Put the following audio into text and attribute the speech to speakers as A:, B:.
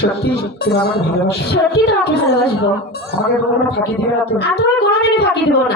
A: সত্যি তুমি আমাকে ভালোবাসো।
B: সত্যি তোমাকে ভালোবাসবো।
A: আমাকে কখনো ফাঁকি দিবে না তুমি।
B: আমি তোমাকে কোনোদিনই ফাঁকি দেবো না।